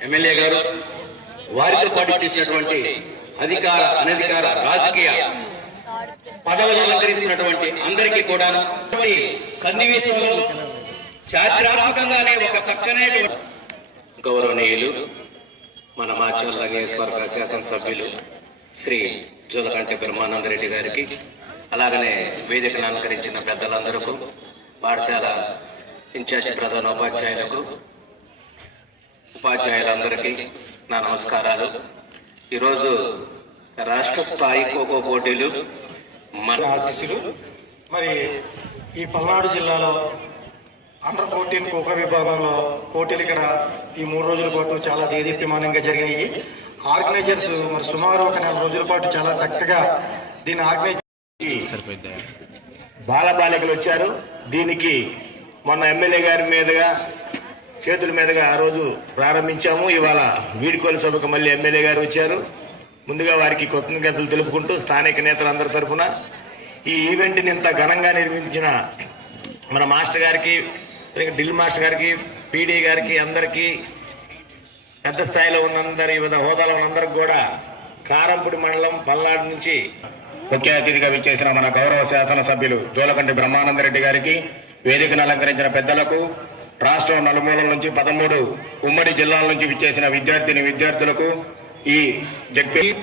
MLA గారు వారితో పాటు చేసినటువంటి అధికార అనధికార రాజకీయ పదవులు అలంకరిస్తున్నటువంటి అందరికీ కూడా సన్నివేశంలో చారిత్రాత్మకంగానే ఒక చక్కనైనటువంటి గౌరవనీయులు మన మాచల్ రంగేశ్వర శాసనసభ్యులు శ్రీ జోలకంటి బ్రహ్మానందరెడ్డి గారికి అలాగనే వేదికను అలంకరించిన పెద్దలందరకు పాఠశాల ఇన్ఛార్జి ప్రధానోపాధ్యాయులకు ఉపాధ్యాయులందరికీ నా నమస్కారాలు. ఈరోజు రాష్ట్ర స్థాయి ఖోఖో పోటీలు మన ఆశీస్సులు. మరి ఈ పల్నాడు జిల్లాలో అండర్ ఫోర్టీన్ ఖోఖో విభాగంలో పోటీలు ఇక్కడ ఈ మూడు రోజుల పాటు చాలా దేదీప్యమానంగా జరిగినాయి. ఆర్గనైజర్స్ మరి సుమారు ఒక నెల రోజుల పాటు చాలా చక్కగా దీన్ని ఆర్గనైజ్ బాలబాలికలు వచ్చారు. దీనికి మొన్న ఎమ్మెల్యే గారి మీదుగా చేతుల మీదుగా ఆ రోజు ప్రారంభించాము. ఇవాళ వీడుకోలు సభకు మళ్ళీ ఎమ్మెల్యే గారు వచ్చారు. ముందుగా వారికి కృతజ్ఞతలు తెలుపుకుంటూ స్థానిక నేతలందరి తరఫున ఈ ఈవెంట్ని ఇంత ఘనంగా నిర్మించిన మన మాస్టర్ గారికి డిల్ మాస్టర్ గారికి పీడీ గారికి అందరికీ పెద్ద స్థాయిలో ఉన్నందరి వివిధ హోదాలో ఉన్నందరికి కూడా కారంపూడి మండలం పల్నాడు నుంచి ముఖ్య అతిథిగా విచ్చేసిన మన గౌరవ శాసనసభ్యులు జోలకంటి బ్రహ్మానందరెడ్డి గారికి వేదికను అలంకరించిన పెద్దలకు రాష్ట్రం నలుమూలల నుంచి పదమూడు ఉమ్మడి జిల్లాల నుంచి విచ్చేసిన విద్యార్థిని విద్యార్థులకు ఈ జడ్పీ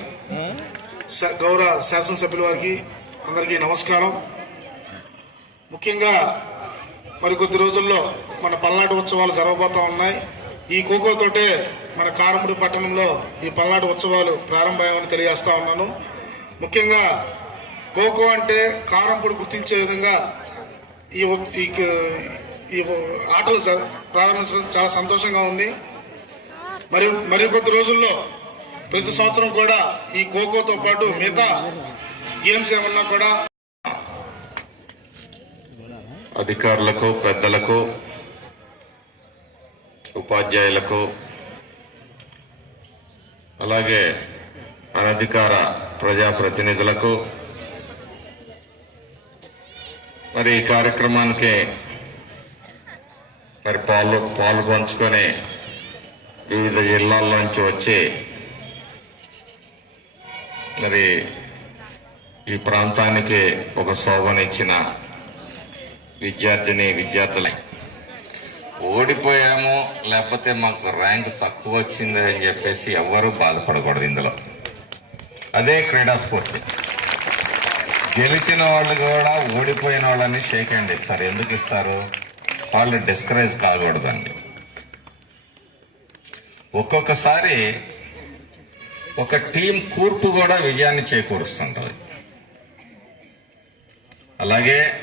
స- గౌరవ శాసనసభ్యుల వారికి అందరికీ నమస్కారం. ముఖ్యంగా మరికొద్ది రోజుల్లో మన పల్నాడు ఉత్సవాలు జరగబోతా ఉన్నాయి. ఈ ఖోఖోతోటే మన కారముడి పట్టణంలో ఈ పల్నాడు ఉత్సవాలు ప్రారంభమని తెలియజేస్తా ఉన్నాను. ముఖ్యంగా ఖోఖో అంటే కారంపుడు గుర్తించే విధంగా ఈ ఈ ఆటలు ప్రారంభించడం చాలా సంతోషంగా ఉంది. మరి మరి కొద్ది రోజుల్లో ప్రతి సంవత్సరం కూడా ఈ ఖోఖోతో పాటు మిగతా గేమ్స్ ఏమన్నా కూడా అధికారులకు పెద్దలకు ఉపాధ్యాయులకు అలాగే అనధికార ప్రజాప్రతినిధులకు మరి ఈ కార్యక్రమానికి మరి పాలు పాలు పంచుకొని వివిధ జిల్లాల్లోంచి వచ్చి మరి ఈ ప్రాంతానికి ఒక శోభనిచ్చిన విద్యార్థిని విద్యార్థులే ఓడిపోయాము లేకపోతే మాకు ర్యాంక్ తక్కువ వచ్చింది అని చెప్పేసి ఎవ్వరూ బాధపడకూడదు ఇందులో. అదే క్రీడా స్ఫూర్తి. గెలిచిన వాళ్ళు కూడా ఓడిపోయిన వాళ్ళని షేక్ హ్యాండ్ ఇస్తారు. ఎందుకు ఇస్తారు? వాళ్ళు డిస్కరేజ్ కాకూడదండి. ఒక్కొక్కసారి ఒక టీం కూర్పు కూడా విజయాన్ని చేకూరుస్తుంటుంది. అలాగే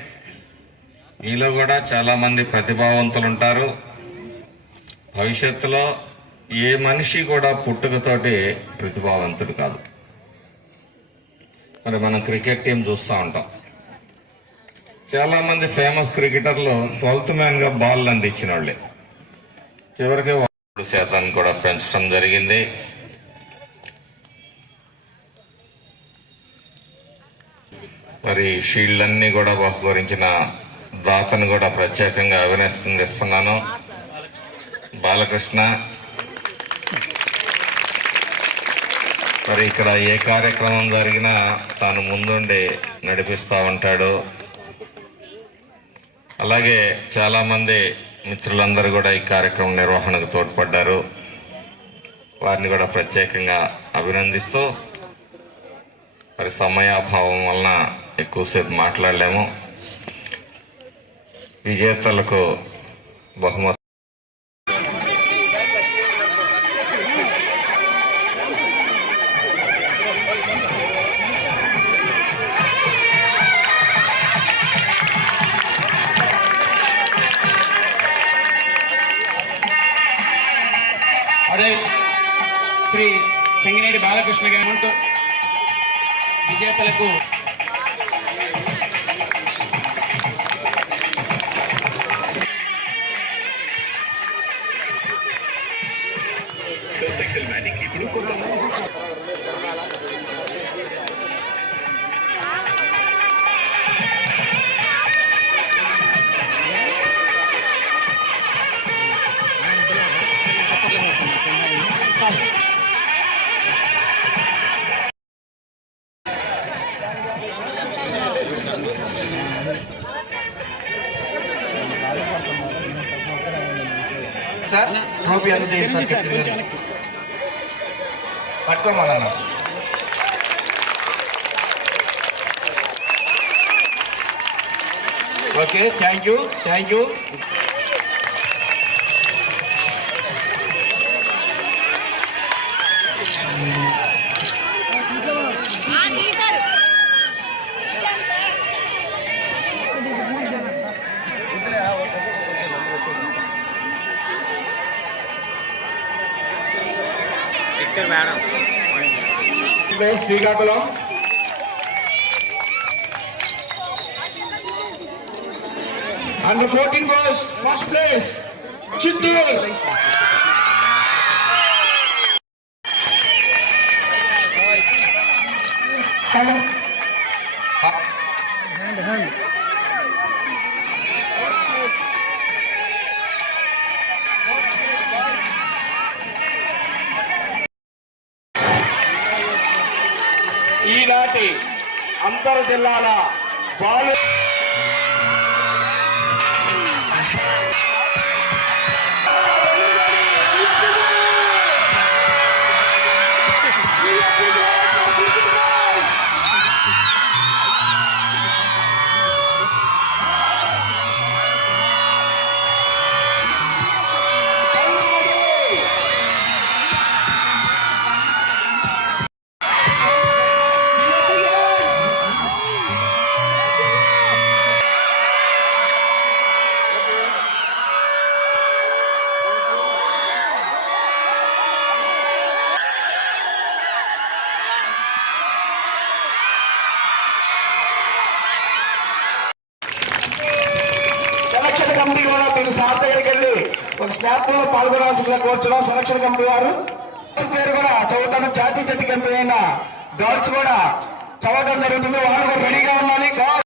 మీలో కూడా చాలామంది ప్రతిభావంతులు ఉంటారు భవిష్యత్తులో ఏ మనిషి కూడా పుట్టుకతోటి ప్రతిభావంతుడు కాదు. మరి మనం క్రికెట్ టీం చూస్తూ ఉంటాం. చాలా మంది ఫేమస్ క్రికెటర్లు ట్వెల్త్ మ్యాన్గా బాల్ అందించిన వాళ్ళే. చివరికి మూడు శాతాన్ని కూడా పెంచడం జరిగింది. మరి షీల్డ్లన్నీ కూడా బహుకరించిన దాతను కూడా ప్రత్యేకంగా అభినందిస్తున్నాను. బాలకృష్ణ. మరి ఇక్కడ ఏ కార్యక్రమం జరిగినా తాను ముందుండి నడిపిస్తూ ఉంటాడు. అలాగే చాలామంది మిత్రులందరూ కూడా ఈ కార్యక్రమం నిర్వహణకు తోడ్పడ్డారు. వారిని కూడా ప్రత్యేకంగా అభినందిస్తూ మరి సమయాభావం వలన ఎక్కువసేపు మాట్లాడలేము. విజేతలకు బహుమతి సంగినేడి బాలకృష్ణ విజేతలకు అంటూ విజేతలకు చేయండి సార్ కెప్టెన్ గారు పట్టుకోమన్నా okay thank you thank you Victor madam Srikakulam. Under fourteen goals first place Chittoor ఈనాటి అంతర్ జిల్లాల బాలు మీరు సార్ దగ్గరికి వెళ్ళి ఒక స్నాప్లో పాల్గొనవలసిందిగా కోరుచున్నాం. సెలక్షన్ కమిటీ వారు పేరు కూడా చదువుతాను. జాతీయ జట్టు కంపెనీ అయిన గర్ల్స్ కూడా చదవడం జరుగుతుంది. వాళ్ళు కూడా రెడీగా ఉండాలి.